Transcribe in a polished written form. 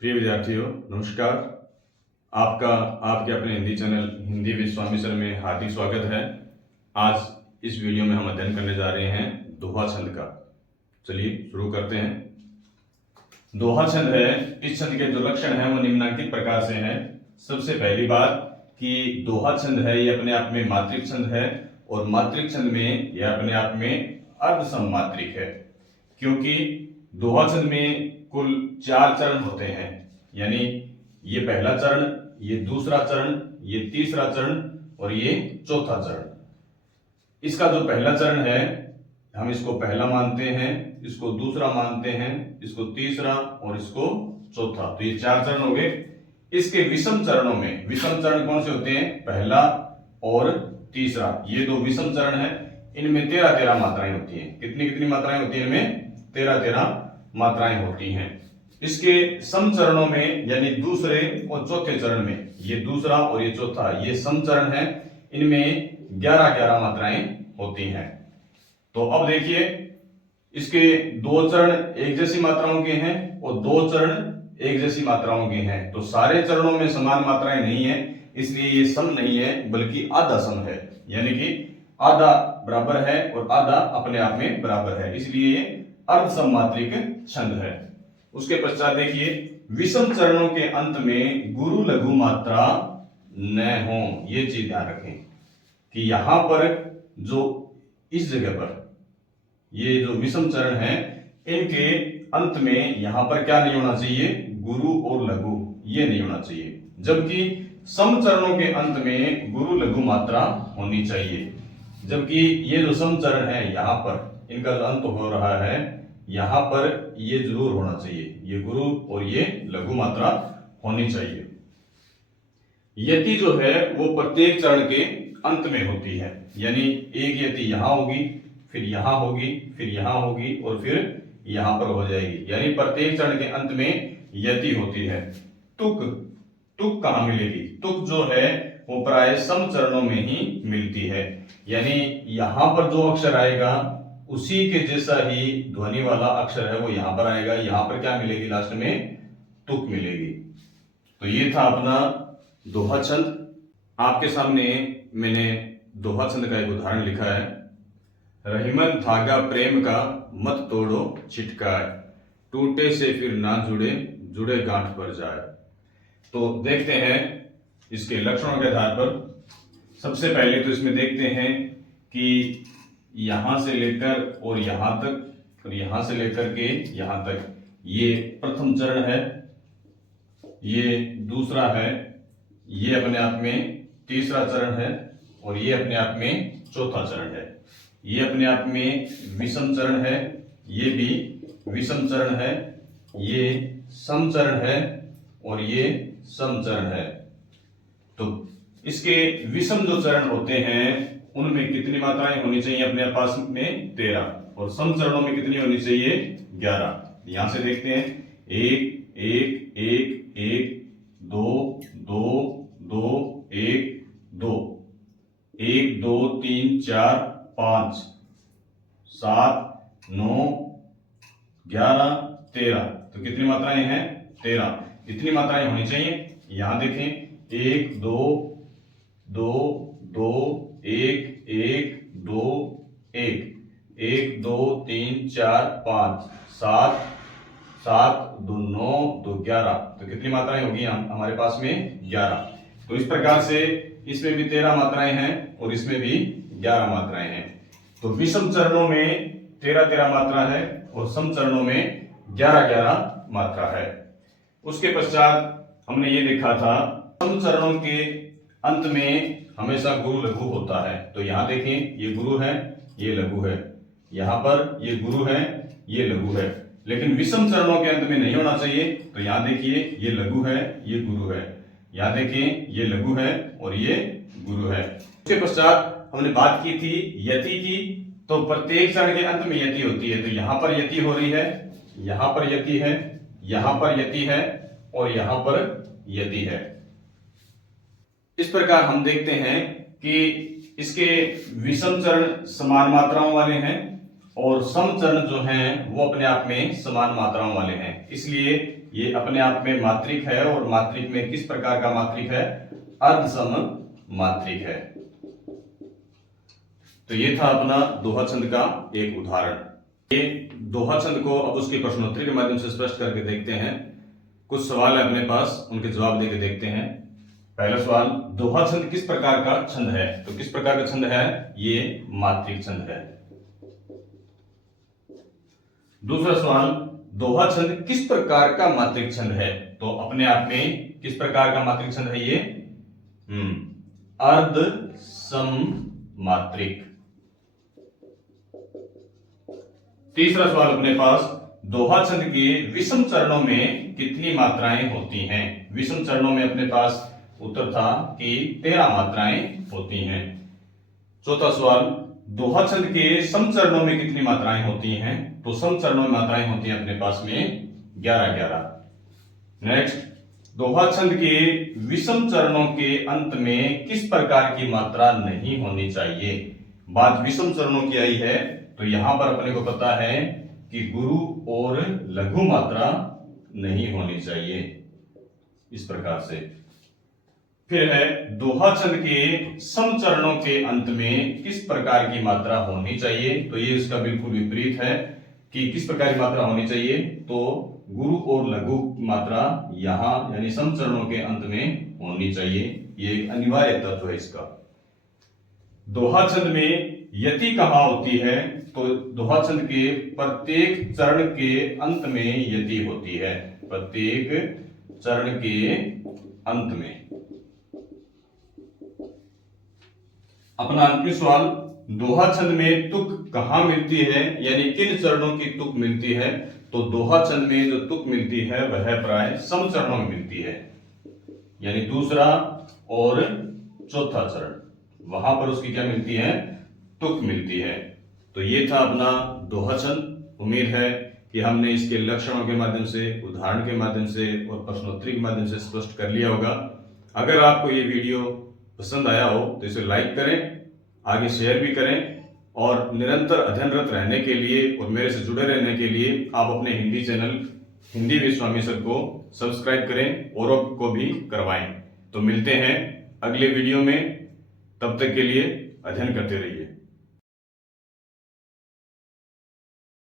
प्रिय विद्यार्थियों, नमस्कार। आपका आपके अपने Hindi channel Hindi with Swami sir में हार्दिक स्वागत है। आज इस वीडियो में हम अध्ययन करने जा रहे हैं दोहा छंद का। चलिए शुरू करते हैं। दोहा छंद है, इस छंद के जो लक्षण हैं वो निम्नलिखित प्रकार से हैं। सबसे पहली बात कि दोहा छंद है ये अपने आप में मात्रिक छंद है और मात्रिक छंद में यह अपने आप में अर्ध सममात्रिक है, क्योंकि दोहा छंद में कुल 4 चरण होते हैं। यानी ये पहला चरण, ये दूसरा चरण, ये तीसरा चरण और ये चौथा चरण। इसका जो पहला चरण है हम इसको पहला मानते हैं, इसको दूसरा मानते हैं, इसको तीसरा और इसको चौथा। तो ये 4 चरण हो गए। इसके विषम चरणों में, विषम चरण कौन से होते हैं? पहला और तीसरा, ये 2 विषम चरण है। इनमें 13-13 मात्राएं होती हैं। कितनी कितनी मात्राएं होती हैं? इनमें 13-13 मात्राएं होती हैं। इसके सम चरणों में यानी दूसरे और चौथे चरण में, ये दूसरा और ये चौथा, ये सम चरण है। इनमें 11-11 मात्राएं होती हैं। तो अब देखिए, इसके 2 चरण एक जैसी मात्राओं के हैं और 2 चरण एक जैसी मात्राओं के हैं। तो सारे चरणों में समान मात्राएं नहीं है, इसलिए ये सम नहीं है बल्कि आधा सम है। यानी कि आधा बराबर है और आधा अपने आप में बराबर है, इसलिए ये अर्ध सममात्रिक छंद है। उसके पश्चात देखिए, विषम चरणों के अंत में गुरु लघु मात्रा न हो। ये चीज ध्यान रखें कि यहां पर जो इस जगह पर ये जो विषम चरण है, इनके अंत में यहां पर क्या नहीं होना चाहिए? गुरु और लघु, ये नहीं होना चाहिए। जबकि सम चरणों के अंत में गुरु लघु मात्रा होनी चाहिए। जबकि ये जो सम चरण है, यहां पर इनका जो अंत हो रहा है, यहां पर ये जरूर होना चाहिए, ये गुरु और ये लघु मात्रा होनी चाहिए। यति जो है वो प्रत्येक चरण के अंत में होती है। यानी एक यति यहां होगी, फिर यहां होगी, फिर यहां होगी और फिर यहां पर हो जाएगी। यानी प्रत्येक चरण के अंत में यति होती है। तुक, तुक कहां मिलेगी? तुक जो है वो प्राय सम चरणों में ही मिलती है। यानी यहां पर जो अक्षर आएगा उसी के जैसा ही ध्वनि वाला अक्षर है वो यहां पर आएगा। यहां पर क्या मिलेगी? लास्ट में तुक मिलेगी। तो ये था अपना दोहा छंद। आपके सामने मैंने दोहा छंद का एक उदाहरण लिखा है। रहीमन धागा प्रेम का मत तोड़ो छिटकाए, टूटे से फिर ना जुड़े, जुड़े गांठ पर जाए। तो देखते हैं इसके लक्षणों के आधार पर। सबसे पहले तो इसमें देखते हैं कि यहां से लेकर और यहां तक और यहां से लेकर के यहां तक, ये प्रथम चरण है, ये दूसरा है, ये अपने आप में तीसरा चरण है और ये अपने आप में चौथा चरण है। ये अपने आप में विषम चरण है, ये भी विषम चरण है, ये सम चरण है और ये सम चरण है। तो इसके विषम जो चरण होते हैं उनमें कितनी मात्राएं होनी चाहिए? अपने पास में 13 और सम चरणों में कितनी होनी चाहिए? 11। यहां से देखते हैं, 1 1 1 1 2 2 2 1 2 1 2 3 4 5 7 9 11 13। तो कितनी मात्राएं हैं? 13। इतनी मात्राएं होनी चाहिए। यहां देखें, 1 2 2 2 1 1 2 1 1 2 3 4 5 7 7 2 9 2 11। तो कितनी मात्राएं होगी हमारे पास में? 11। तो इस प्रकार से इसमें भी 13 मात्राएं हैं और इसमें भी 11 मात्राएं हैं। तो विषम चरणों में 13-13 मात्रा है और सम चरणों में 11-11 मात्रा है। उसके पश्चात हमने ये देखा था, सम चरणों के अंत में हमेशा गुरु लघु होता है। तो यहां देखें, ये गुरु है, ये लघु है, यहां पर ये गुरु है, ये लघु है। लेकिन विषम चरणों के अंत में नहीं होना चाहिए। तो यहां देखिए, ये लघु है, ये गुरु है, यहां देखें, ये लघु है और ये गुरु है। उसके पश्चात हमने बात की थी यति की। तो प्रत्येक चरण के अंत में यति होती है। तो यहां पर यति हो रही है, यहां पर यति है, यहां पर यति है और यहां पर यति है। इस प्रकार हम देखते हैं कि इसके विषम चरण समान मात्राओं वाले हैं और सम चरण जो हैं वो अपने आप में समान मात्राओं वाले हैं। इसलिए ये अपने आप में मात्रिक है और मात्रिक में किस प्रकार का मात्रिक है? अर्धसम मात्रिक है। तो ये था अपना दोहा छंद का एक उदाहरण। ये दोहा छंद को अब उसके प्रश्नोत्तरी के माध्यम से स्पष्ट करके देखते हैं। कुछ सवाल है अपने पास, उनके जवाब देके देखते हैं। पहला सवाल, दोहा छंद किस प्रकार का छंद है? तो किस प्रकार का छंद है? ये मात्रिक छंद है। दूसरा सवाल, दोहा छंद किस प्रकार का मात्रिक छंद है? तो अपने आप में किस प्रकार का मात्रिक छंद है ये? अर्ध सम मात्रिक। तीसरा सवाल अपने पास, दोहा छंद के विषम चरणों में कितनी मात्राएं होती हैं? विषम चरणों में अपने पास उत्तर था कि 13 मात्राएं होती हैं। चौथा सवाल, दोहा छंद के सम चरणों में कितनी मात्राएं होती हैं? तो सम चरणों में मात्राएं होती हैं अपने पास में 11। नेक्स्ट, दोहा छंद के विषम चरणों के अंत में किस प्रकार की मात्रा नहीं होनी चाहिए? बात विषम चरणों की आई है तो यहां पर अपने को पता है कि गुरु और लघु मात्रा नहीं होनी चाहिए, इस प्रकार से। फिर है, दोहा छंद के सम चरणों के अंत में किस प्रकार की मात्रा होनी चाहिए? तो ये इसका बिल्कुल विपरीत है कि किस प्रकार की मात्रा होनी चाहिए? तो गुरु और लघु मात्रा यहां यानी सम चरणों के अंत में होनी चाहिए। ये एक अनिवार्य तत्व है इसका। दोहा छंद में यति कहां होती है? तो दोहा छंद के प्रत्येक चरण के अंत में यति होती है। प्रत्येक चरण के अंत में। अपना अंतिम सवाल, दोहा छंद में तुक कहां मिलती है? यानी किन चरणों की तुक मिलती है? तो दोहा छंद में जो तुक मिलती है वह प्राय सम चरणों में मिलती है, यानी दूसरा और चौथा चरण, वहां पर उसकी क्या मिलती है? तुक मिलती है। तो ये था अपना दोहा छंद। उम्मीद है कि हमने इसके लक्षणों के माध्यम से, उदाहरण के माध्यम से और प्रश्नोत्तरी के माध्यम से स्पष्ट कर लिया होगा। अगर आपको ये वीडियो पसंद आया हो तो इसे लाइक करें, आगे शेयर भी करें, और निरंतर अध्ययनरत रहने के लिए और मेरे से जुड़े रहने के लिए आप अपने Hindi channel Hindi with Swami sir को सब्सक्राइब करें, औरों को भी करवाएं। तो मिलते हैं अगले वीडियो में, तब तक के लिए अध्ययन करते रहिए।